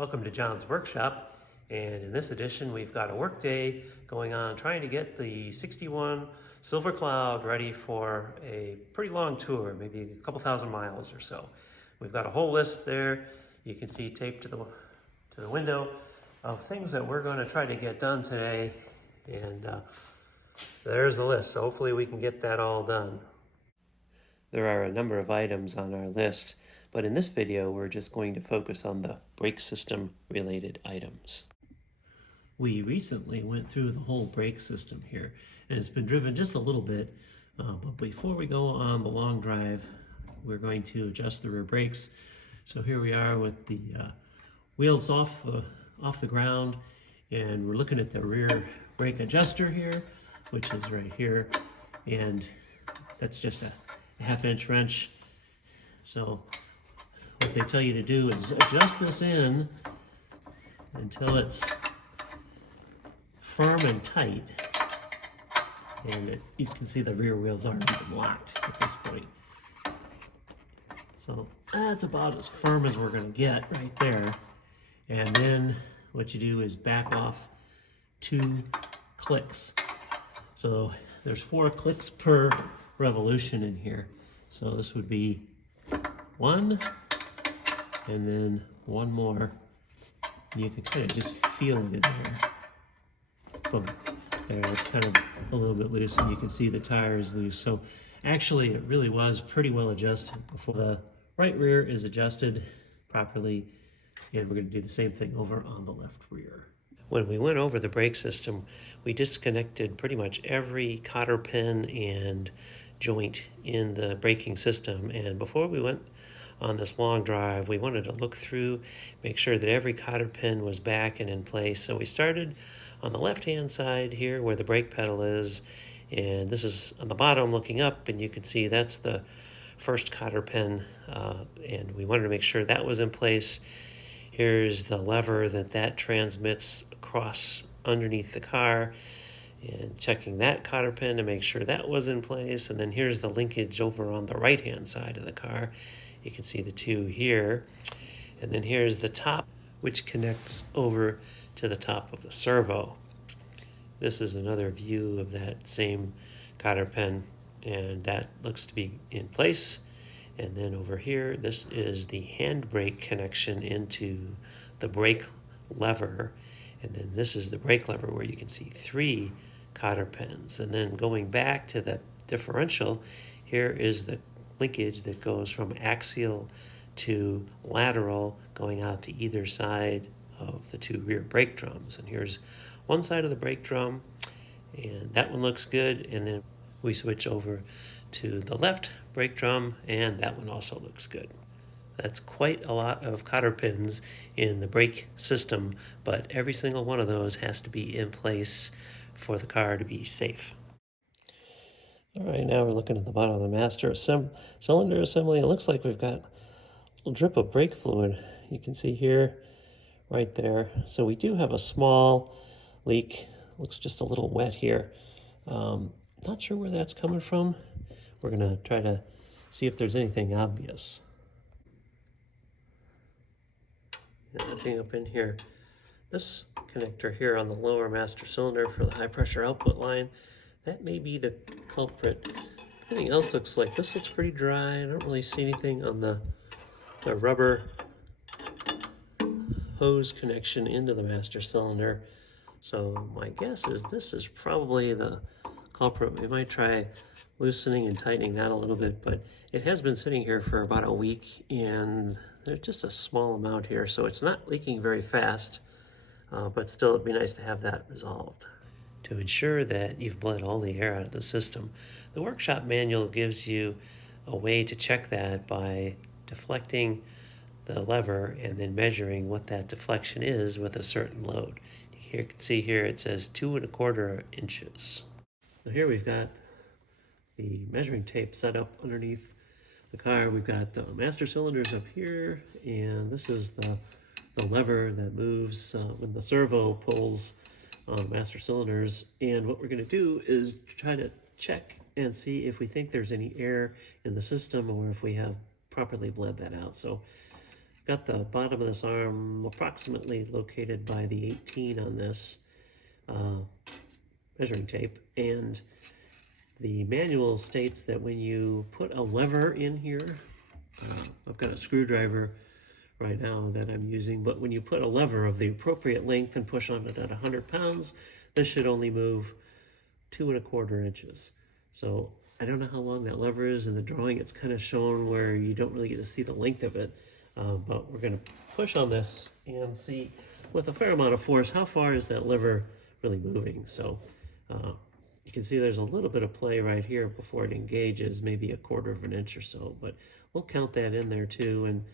Welcome to John's Workshop, and in this edition we've got a Workday going on trying to get the 61 Silver Cloud ready for a pretty long tour, maybe a couple thousand miles or so. We've got a whole list there you can see taped to the window of things that we're going to try to get done today, and there's the list. So hopefully we can get that all done. There are a number of items on our list, but in this video we're just going to focus on the brake system related items. We recently went through the whole brake system here, and it's been driven just a little bit, but before we go on the long drive we're going to adjust the rear brakes. So here we are with the wheels off the ground, and we're looking at the rear brake adjuster here, which is right here, and that's just a half-inch wrench. So what they tell you to do is adjust this in until it's firm and tight, and you can see the rear wheels aren't even locked at this point. So that's about as firm as we're going to get right there. And then what you do is back off 2 clicks. So there's 4 clicks per revolution in here. So this would be 1, and then 1 more. And you can kind of just feel it in there. Boom. There, it's kind of a little bit loose, and you can see the tire is loose. So actually it really was pretty well adjusted before. The right rear is adjusted properly, and we're going to do the same thing over on the left rear. When we went over the brake system, we disconnected pretty much every cotter pin and joint in the braking system, and before we went on this long drive we wanted to look through, make sure that every cotter pin was back and in place. So we started on the left hand side here where the brake pedal is, and this is on the bottom looking up, and you can see that's the first cotter pin, and we wanted to make sure that was in place. Here's the lever that transmits across underneath the car, and checking that cotter pin to make sure that was in place. And then here's the linkage over on the right hand side of the car. You can see the 2 here, and then here's the top, which connects over to the top of the servo. This is another view of that same cotter pin, and that looks to be in place. And then over here, this is the handbrake connection into the brake lever, and then this is the brake lever where you can see 3 cotter pins. And then going back to the differential, here is the linkage that goes from axial to lateral, going out to either side of the 2 rear brake drums. And here's one side of the brake drum, and that one looks good. And then we switch over to the left brake drum, and that one also looks good. That's quite a lot of cotter pins in the brake system, but every single one of those has to be in place for the car to be safe. All right, now we're looking at the bottom of the master cylinder assembly. It looks like we've got a little drip of brake fluid. You can see here, right there. So we do have a small leak. Looks just a little wet here. Not sure where that's coming from. We're going to try to see if there's anything obvious. Looking up in here, this connector here on the lower master cylinder for the high pressure output line, that may be the culprit. Everything else looks like this looks pretty dry. I don't really see anything on the rubber hose connection into the master cylinder. So my guess is this is probably the culprit. We might try loosening and tightening that a little bit, but it has been sitting here for about a week, and there's just a small amount here, so it's not leaking very fast, but still it'd be nice to have that resolved. To ensure that you've bled all the air out of the system, the workshop manual gives you a way to check that by deflecting the lever and then measuring what that deflection is with a certain load. You can see here it says 2 1/4 inches. So here we've got the measuring tape set up underneath the car. We've got the master cylinders up here, and this is the lever that moves when the servo pulls on the master cylinders. And what we're going to do is try to check and see if we think there's any air in the system, or if we have properly bled that out. So I've got the bottom of this arm approximately located by the 18 on this measuring tape, and the manual states that when you put a lever in here, I've got a screwdriver right now that I'm using, but when you put a lever of the appropriate length and push on it at 100 pounds, this should only move 2¼ inches. So I don't know how long that lever is in the drawing. It's kind of shown where you don't really get to see the length of it, but we're going to push on this and see with a fair amount of force how far is that lever really moving. So you can see there's a little bit of play right here before it engages, maybe 1/4 inch or so, but we'll count that in there too and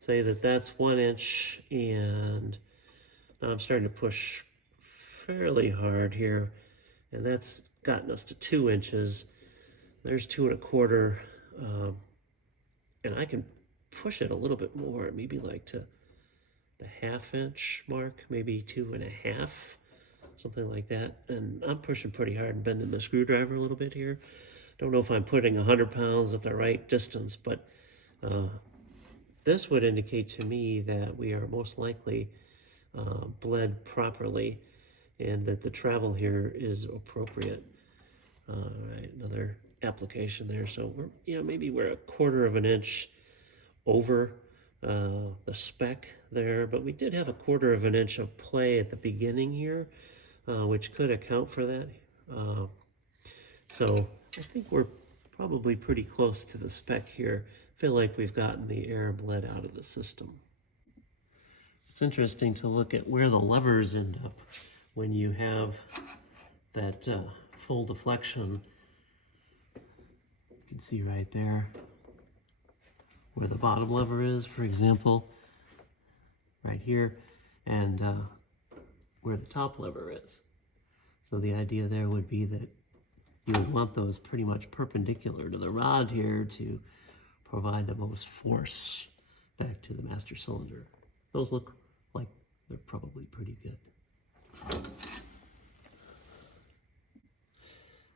say that that's 1 inch, and now I'm starting to push fairly hard here, and that's gotten us to 2 inches. There's 2¼ and I can push it a little bit more, maybe like to the 1/2 inch mark, maybe 2½ something like that. And I'm pushing pretty hard and bending the screwdriver a little bit here. Don't know if I'm putting 100 pounds at the right distance, but this would indicate to me that we are most likely bled properly and that the travel here is appropriate. All right, another application there. So maybe we're 1/4 inch over the spec there, but we did have 1/4 inch of play at the beginning here, which could account for that. So I think we're probably pretty close to the spec here. Feel like we've gotten the air bled out of the system. It's interesting to look at where the levers end up when you have that full deflection. You can see right there where the bottom lever is, for example, right here, and where the top lever is. So the idea there would be that you would want those pretty much perpendicular to the rod here to provide the most force back to the master cylinder. Those look like they're probably pretty good.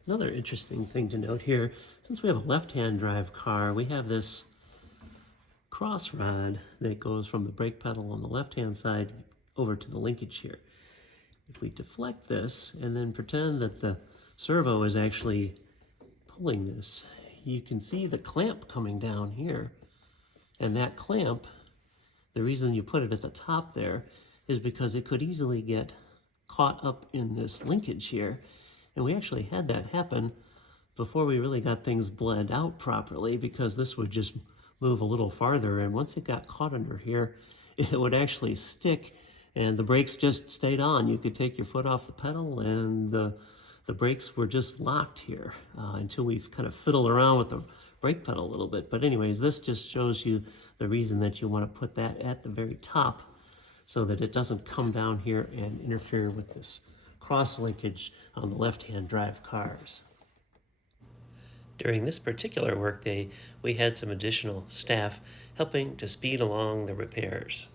Another interesting thing to note here, since we have a left-hand drive car, we have this cross rod that goes from the brake pedal on the left-hand side over to the linkage here. If we deflect this and then pretend that the servo is actually pulling this, you can see the clamp coming down here. And that clamp, the reason you put it at the top there is because it could easily get caught up in this linkage here. And we actually had that happen before we really got things bled out properly, because this would just move a little farther, and once it got caught under here, it would actually stick and the brakes just stayed on. You could take your foot off the pedal and the brakes were just locked here until we've kind of fiddled around with the brake pedal a little bit. But anyways, this just shows you the reason that you want to put that at the very top so that it doesn't come down here and interfere with this cross linkage on the left-hand drive cars. During this particular workday, we had some additional staff helping to speed along the repairs.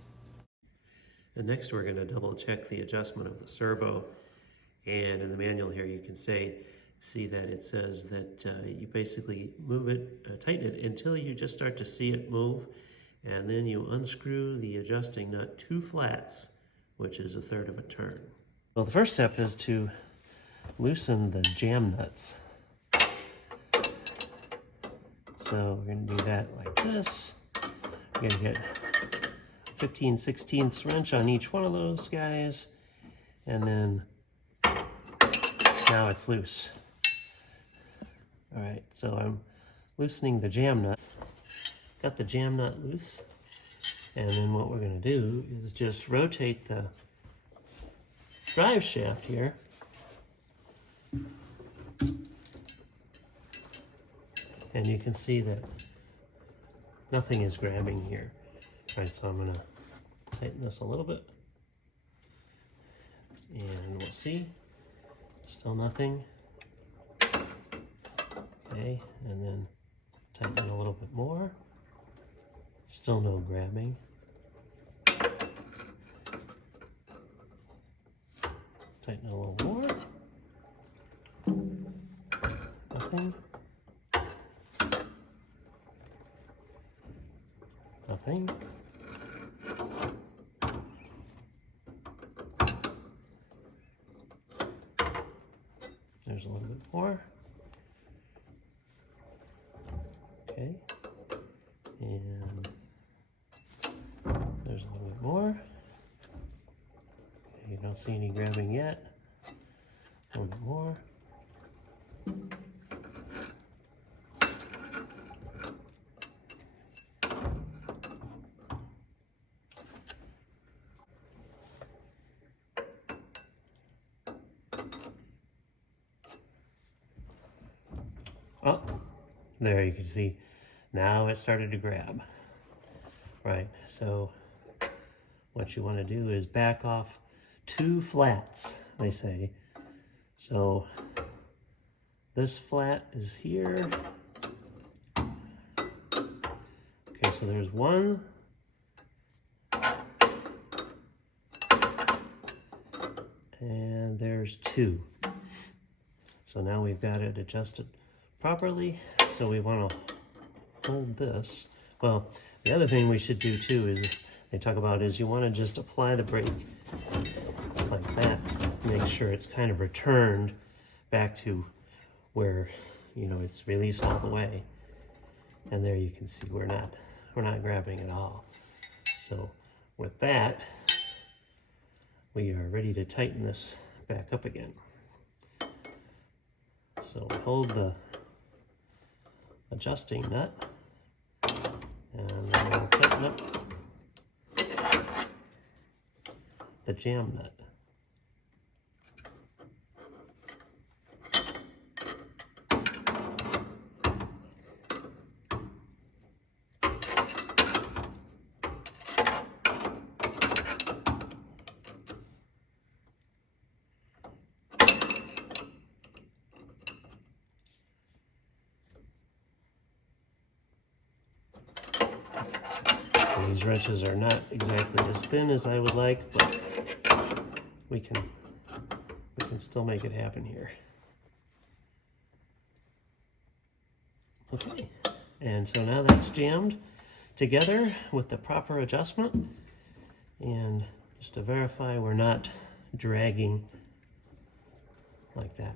And next we're going to double check the adjustment of the servo. And in the manual here you can see that it says that you basically move it, tighten it until you just start to see it move, and then you unscrew the adjusting nut 2 flats, which is 1/3 turn. Well, the first step is to loosen the jam nuts. So we're going to do that like this. We're going to get 15/16 wrench on each one of those guys, and then now it's loose. All right, so I'm loosening the jam nut. Got the jam nut loose, and then what we're going to do is just rotate the drive shaft here. And you can see that nothing is grabbing here. All right, so I'm going to tighten this a little bit. And we'll see. Still nothing. Okay, and then tighten a little bit more. Still no grabbing. Tighten a little more. Nothing. Nothing. There's a little bit more. Okay. And there's a little bit more. Okay, you don't see any grabbing yet. A little bit more. Oh, there you can see, now it started to grab. Right, so what you want to do is back off 2 flats, they say. So this flat is here. Okay, so there's 1. And there's 2. So now we've got it adjusted properly. So we want to hold this. Well, the other thing we should do too is they talk about is you want to just apply the brake like that. Make sure it's kind of returned back to where, you know, it's released all the way. And there you can see we're not grabbing at all. So with that, we are ready to tighten this back up again. So hold the adjusting nut, and then we'll tighten up the jam nut. These wrenches are not exactly as thin as I would like, but we can still make it happen here. Okay, and so now that's jammed together with the proper adjustment, and just to verify we're not dragging like that.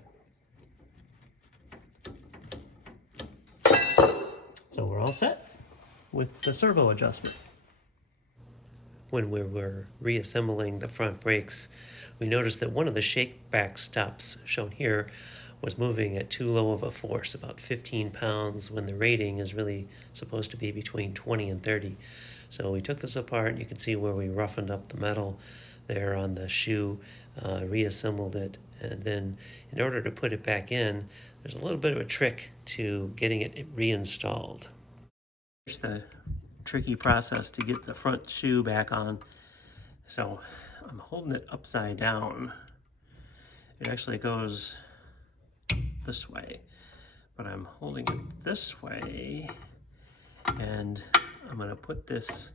So we're all set with the servo adjustment. When we were reassembling the front brakes, we noticed that one of the shake back stops shown here was moving at too low of a force, about 15 pounds, when the rating is really supposed to be between 20 and 30. So we took this apart. You can see where we roughened up the metal there on the shoe, reassembled it, and then in order to put it back in, there's a little bit of a trick to getting it reinstalled. Here's the tricky process to get the front shoe back on. So I'm holding it upside down. It actually goes this way, but I'm holding it this way, and I'm going to put this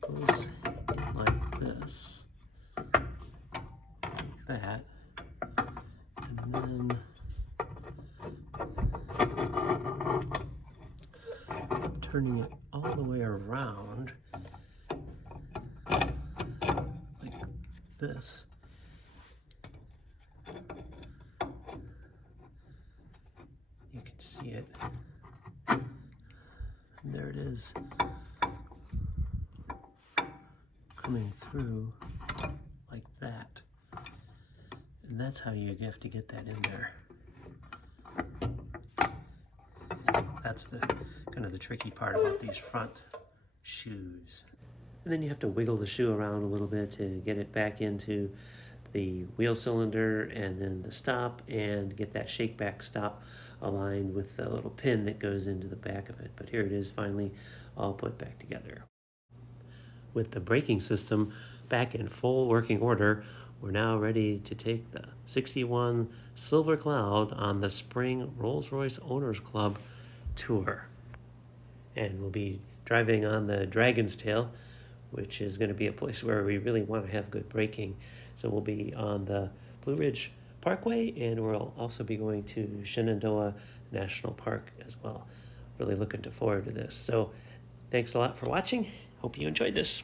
goes like this, like that, and then turning it all the way around like this. You can see it. And there it is, coming through like that. And that's how you have to get that in there. That's the kind of the tricky part about these front shoes. And then you have to wiggle the shoe around a little bit to get it back into the wheel cylinder and then the stop, and get that shake back stop aligned with the little pin that goes into the back of it. But here it is finally all put back together. With the braking system back in full working order, we're now ready to take the 61 Silver Cloud on the spring Rolls-Royce Owners Club tour. And we'll be driving on the Dragon's Tail, which is going to be a place where we really want to have good braking. So we'll be on the Blue Ridge Parkway, and we'll also be going to Shenandoah National Park as well. Really looking forward to this. So thanks a lot for watching. Hope you enjoyed this.